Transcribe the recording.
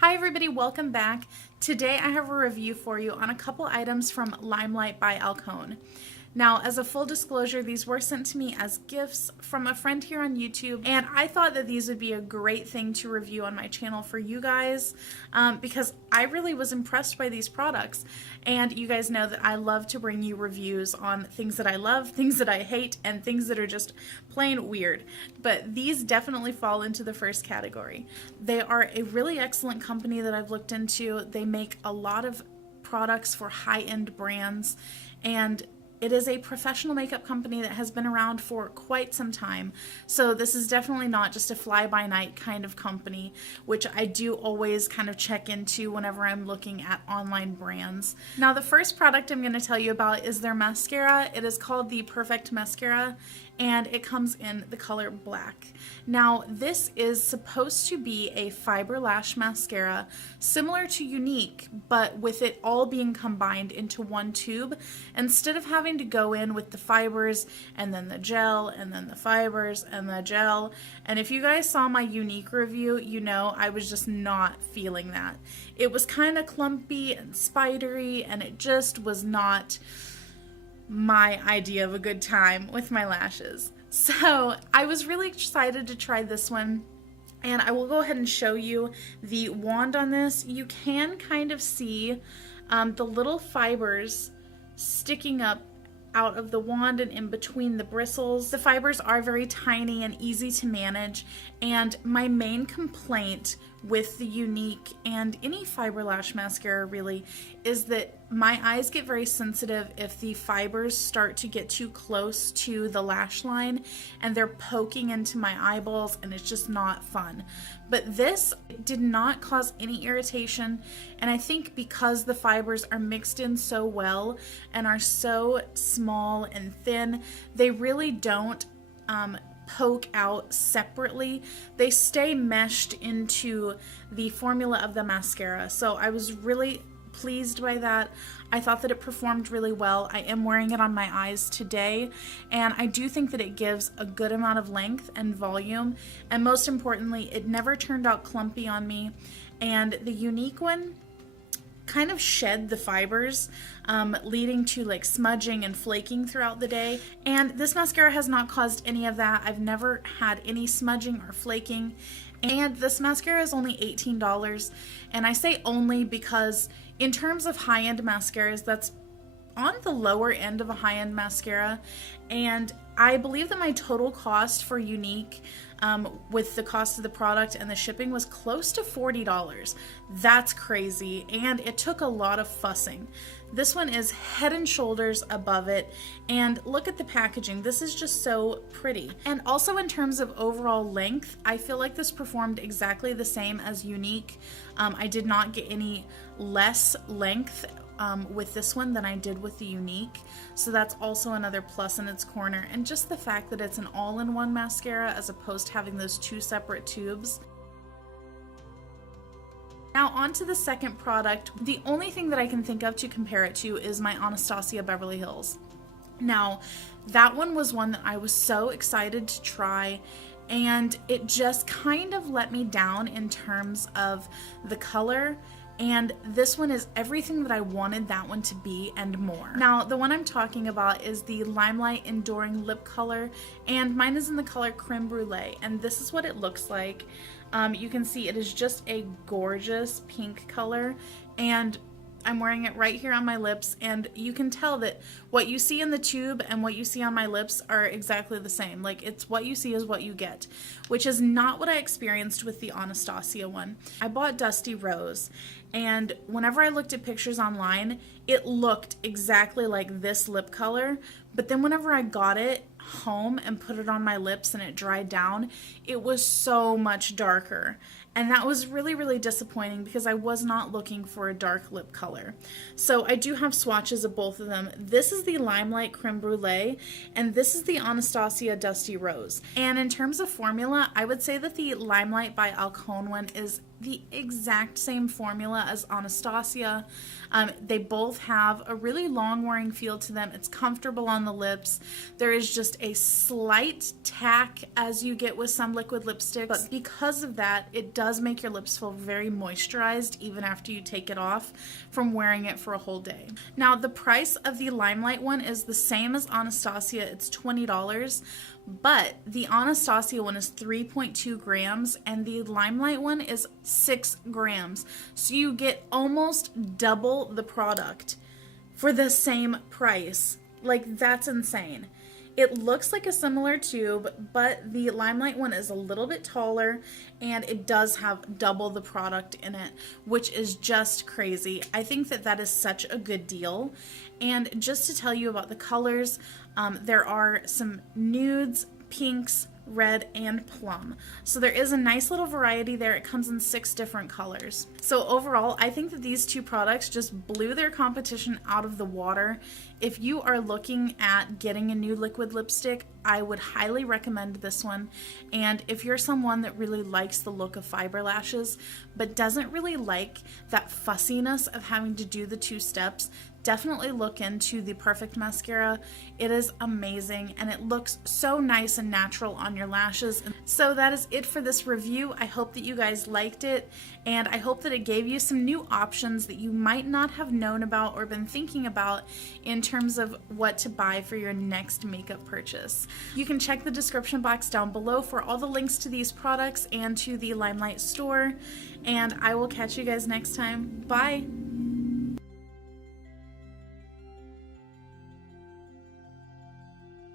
Hi everybody, welcome back. Today I have a review for you on a couple items from LimeLight by Alcone. Now, as a full disclosure, these were sent to me as gifts from a friend here on YouTube, and I thought that these would be a great thing to review on my channel for you guys because I really was impressed by these products. And you guys know that I love to bring you reviews on things that I love, things that I hate, and things that are just plain weird. But these definitely fall into the first category. They are a really excellent company that I've looked into. They make a lot of products for high-end brands, and it is a professional makeup company that has been around for quite some time. So this is definitely not just a fly-by-night kind of company, which I do always kind of check into whenever I'm looking at online brands. Now, the first product I'm going to tell you about is their mascara. It is called the Perfect Mascara, and it comes in the color black. Now, this is supposed to be a fiber lash mascara similar to Younique, but with it all being combined into one tube instead of having to go in with the fibers and then the gel and then the fibers and the gel. And if you guys saw my Younique review, you know I was just not feeling that. It was kind of clumpy and spidery, and it just was not my idea of a good time with my lashes. So I was really excited to try this one, and I will go ahead and show you the wand on this. You can kind of see the little fibers sticking up out of the wand and in between the bristles. The fibers are very tiny and easy to manage, and my main complaint with the Younique and any fiber lash mascara really is that my eyes get very sensitive if the fibers start to get too close to the lash line and they're poking into my eyeballs, and it's just not fun. But this did not cause any irritation, and I think because the fibers are mixed in so well and are so small and thin, they really don't poke out separately. They stay meshed into the formula of the mascara. So I was really pleased by that. I thought that it performed really well. I am wearing it on my eyes today, and I do think that it gives a good amount of length and volume, and most importantly, it never turned out clumpy on me. And the Younique one kind of shed the fibers, leading to like smudging and flaking throughout the day. And this mascara has not caused any of that. I've never had any smudging or flaking. And this mascara is only $18. And I say only because in terms of high-end mascaras, that's on the lower end of a high-end mascara. And I believe that my total cost for Younique, with the cost of the product and the shipping, was close to $40. That's crazy, and it took a lot of fussing. This one is head and shoulders above it, and look at the packaging. This is just so pretty. And also in terms of overall length, I feel like this performed exactly the same as Younique. I did not get any less length with this one than I did with the Younique, so that's also another plus in its corner. And just the fact that it's an all-in-one mascara as opposed to having those two separate tubes. Now on to the second product. The only thing that I can think of to compare it to is my Anastasia Beverly Hills. Now that one was one that I was so excited to try, and it just kind of let me down in terms of the color. And this one is everything that I wanted that one to be and more. Now, the one I'm talking about is the LimeLight Enduring Lip Color, and mine is in the color Creme Brulee, and this is what it looks like. You can see it is just a gorgeous pink color, and I'm wearing it right here on my lips, and you can tell that what you see in the tube and what you see on my lips are exactly the same. Like, it's what you see is what you get, which is not what I experienced with the Anastasia one. I bought Dusty Rose, and whenever I looked at pictures online, it looked exactly like this lip color, but then whenever I got it home and put it on my lips and it dried down, it was so much darker. And that was really, really disappointing because I was not looking for a dark lip color. So I do have swatches of both of them. This is the LimeLight Creme Brulee, and this is the Anastasia Dusty Rose. And in terms of formula, I would say that the LimeLight by Alcone one is the exact same formula as Anastasia. They both have a really long wearing feel to them. It's comfortable on the lips. There is just a slight tack as you get with some liquid lipsticks, but because of that, it does make your lips feel very moisturized even after you take it off from wearing it for a whole day. Now, the price of the LimeLight one is the same as Anastasia. It's $20. But the Anastasia one is 3.2 grams and the LimeLight one is 6 grams. So you get almost double the product for the same price. Like, that's insane. It looks like a similar tube, but the LimeLight one is a little bit taller and it does have double the product in it, which is just crazy. I think that that is such a good deal. And just to tell you about the colors, there are some nudes, pinks, red, and plum. So there is a nice little variety there. It comes in 6 different colors. So overall, I think that these two products just blew their competition out of the water. If you are looking at getting a new liquid lipstick, I would highly recommend this one. And if you're someone that really likes the look of fiber lashes, but doesn't really like that fussiness of having to do the 2 steps, definitely look into the Perfect Mascara. It is amazing and it looks so nice and natural on your lashes. So that is it for this review. I hope that you guys liked it and I hope that it gave you some new options that you might not have known about or been thinking about in terms of what to buy for your next makeup purchase. You can check the description box down below for all the links to these products and to the LimeLight store, and I will catch you guys next time. Bye!